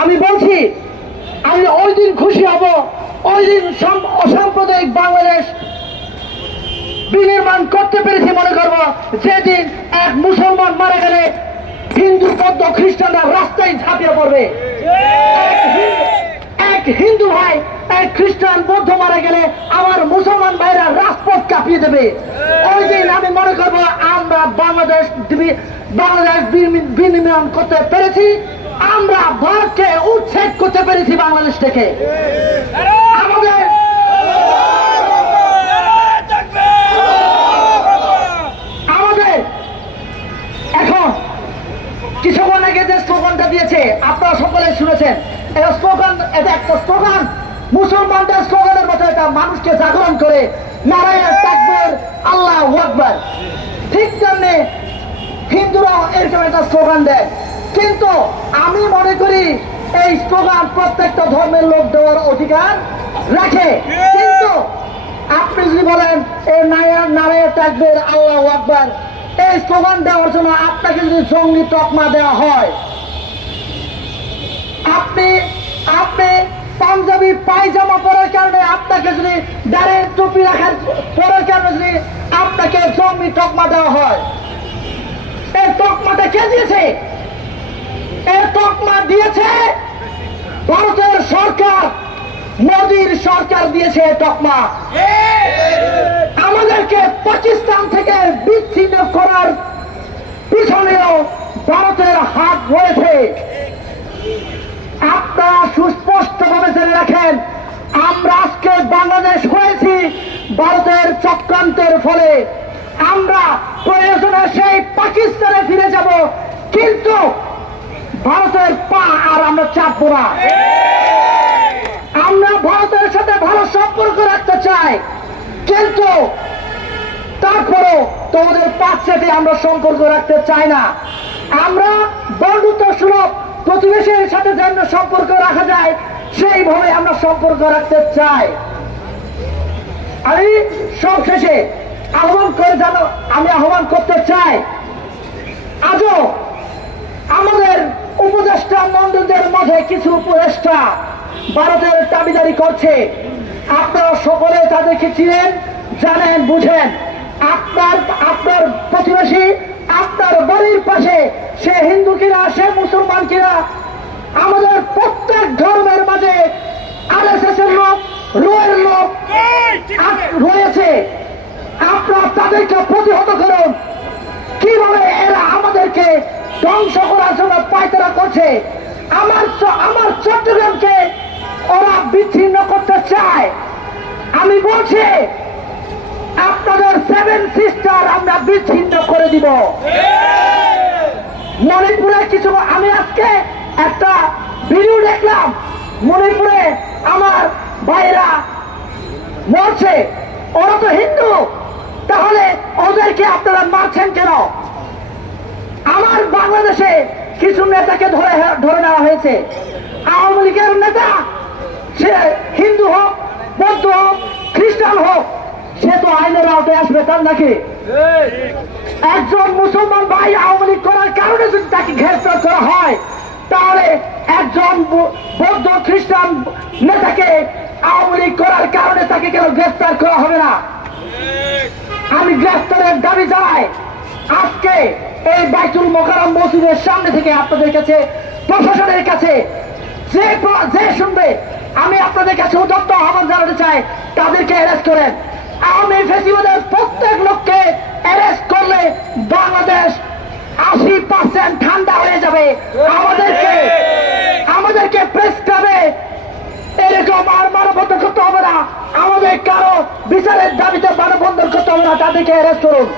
আমি বলছি, আমি ওই দিন খুশি হব, ওই দিন অসাম্প্রদায়িক বাংলাদেশ বিনির্মাণ করতে পেরেছি মনে করব। যেদিন এক মুসলমান মারা গেলে হিন্দু, বৌদ্ধ, খ্রিস্টানরা রাস্তায় ঝাঁপিয়ে পড়বে। এক হিন্দু ভাই, এক খ্রিস্টান, বৌদ্ধ মারা গেলে আমার মুসলমান ভাইরা রাজপথ কাঁপিয়ে দেবে। ওই দিন আমি মনে করব আমরা বাংলাদেশ বাংলাদেশ বিনি- বিনির্মাণ করতে পেরেছি। আমরা ভারতকে উচ্ছেদ করতে পেরেছি বাংলাদেশ থেকে। এখন স্লোগানটা দিয়েছে, আপনারা সকলে শুনেছেন। এটা এটা একটা স্লোগান। মুসলমানদের স্লোগানের মতো এটা মানুষকে জাগরণ করে। নারায়ণ আল্লাহ আকবার। ঠিক তেমনি হিন্দুরাও এরকম একটা স্লোগান দেয়। কিন্তু আমি মনে করি এই স্লোগান প্রত্যেকটা ধর্মের লোক দেওয়ার অধিকার রাখে। কিন্তু আপনি যদি বলেন এই নারায়ণ নারায়ণ তাকবীর আল্লাহ আকবার এই স্লোগান দেওয়ার জন্য আপনাকে যদি জঙ্গি তকমা দেওয়া হয় আপনি আপনি পাঞ্জাবি পায়জামা পরার কারণে আপনাকে যদি দাঁড়ে টুপি রাখার যদি জঙ্গি তকমা দেওয়া হয়। এই তকমাটা কে দিয়েছে? এই তকমা দিয়েছে ভারতের সরকার। মোদীর সরকার দিয়েছে তকমা। আমাদেরকে পাকিস্তান থেকে বিচ্ছিন্ন করার পিছনেও ভারতের হাত রয়েছে। আপনারা সুস্পষ্টভাবে জেনে রাখেন, আমরা আজকে বাংলাদেশ হয়েছি ভারতের চক্রান্তের ফলে। আমরা প্রয়োজনে সেই পাকিস্তানে ফিরে যাব, কিন্তু ভারতের পা আর আমরা চাপবো না। আমরা ভারতের সাথে ভালো সম্পর্ক রাখতে চাই, কিন্তু তারপরেও তোমাদের পাঁচ সাথে আমরা সম্পর্ক রাখতে চাই না। আমরা বন্ধুত্ব সুলভ প্রতিবেশীর সাথে যেন সম্পর্ক রাখা যায়, সেইভাবে আমরা সম্পর্ক রাখতে চাই। আমি সব শেষে আহ্বান করে জানো আমি আহ্বান করতে চাই। আজও আমাদের উপদেষ্টা মন্ডলদের মাঝে কিছু উপদেষ্টা ভারতের দাবিদারি করছে। আপনারা সকলে তাদেরকে চিনেন জানেন বুঝেন। আপনার আপনার প্রতিবেশী আপনার বাড়ির পাশে সে হিন্দু কিনা সে মুসলমান কিনা আমাদের প্রত্যেক ধর্মের মাঝে আর এস এস এর লোক রোয়ের লোক রয়েছে। তাদেরকে প্রতিহত করুন। কীভাবে এরা আমাদেরকে ধ্বংস করার জন্য পায়তারা করছে? আমার আমার চট্টগ্রামকে ওরা বিচ্ছিন্ন করতে চায়। আমি বলছি, আপনাদের সেভেন সিস্টার আমরা বিচ্ছিন্ন করে দিব। মণিপুরে কিছু আমি আজকে একটা ভিডিও দেখলাম। মণিপুরে আমার ভাইরা মরছে ওরা তো হিন্দু। তাহলে ওদেরকে আপনারা মারছেন কেন? আমার বাংলাদেশে কিছু নেতাকে ধরে ধরে নেওয়া হয়েছে। আওয়ামী লীগের নেতা, সে হিন্দু হোক, বৌদ্ধ হোক, খ্রিস্টান হোক, সে তো আইনের আওতায় আসবে তার নাকি? একজন মুসলমান ভাই আওয়ামী লীগ করার কারণে যদি তাকে গ্রেফতার করা হয়, তাহলে একজন বৌদ্ধ, খ্রিস্টান নেতাকে আওয়ামী লীগ করার কারণে তাকে কেন গ্রেফতার করা হবে না? আমি গ্রেফতারের দাবি জানাই। আজকে এই বাইতুল মোকারম মসজিদের সামনে থেকে আপনাদের কাছে, প্রশাসনের কাছে যে যে শুনবে, আমি আপনাদের কাছে উদত্ত আহ্বান জানাতে চাই, তাদেরকে অ্যারেস্ট করেন। আওয়ামী ফেসিবাদের প্রত্যেক লোককে অ্যারেস্ট করলে বাংলাদেশ আশি পার্সেন্ট ঠান্ডা হয়ে যাবে। আমাদেরকে আমাদেরকে প্রেস ক্লাবে এরকম আর মানবন্ধ করতে হবে না। আমাদের কারও বিচারের দাবিতে মানবন্ধ করতে হবে না তাদেরকে অ্যারেস্ট করুন।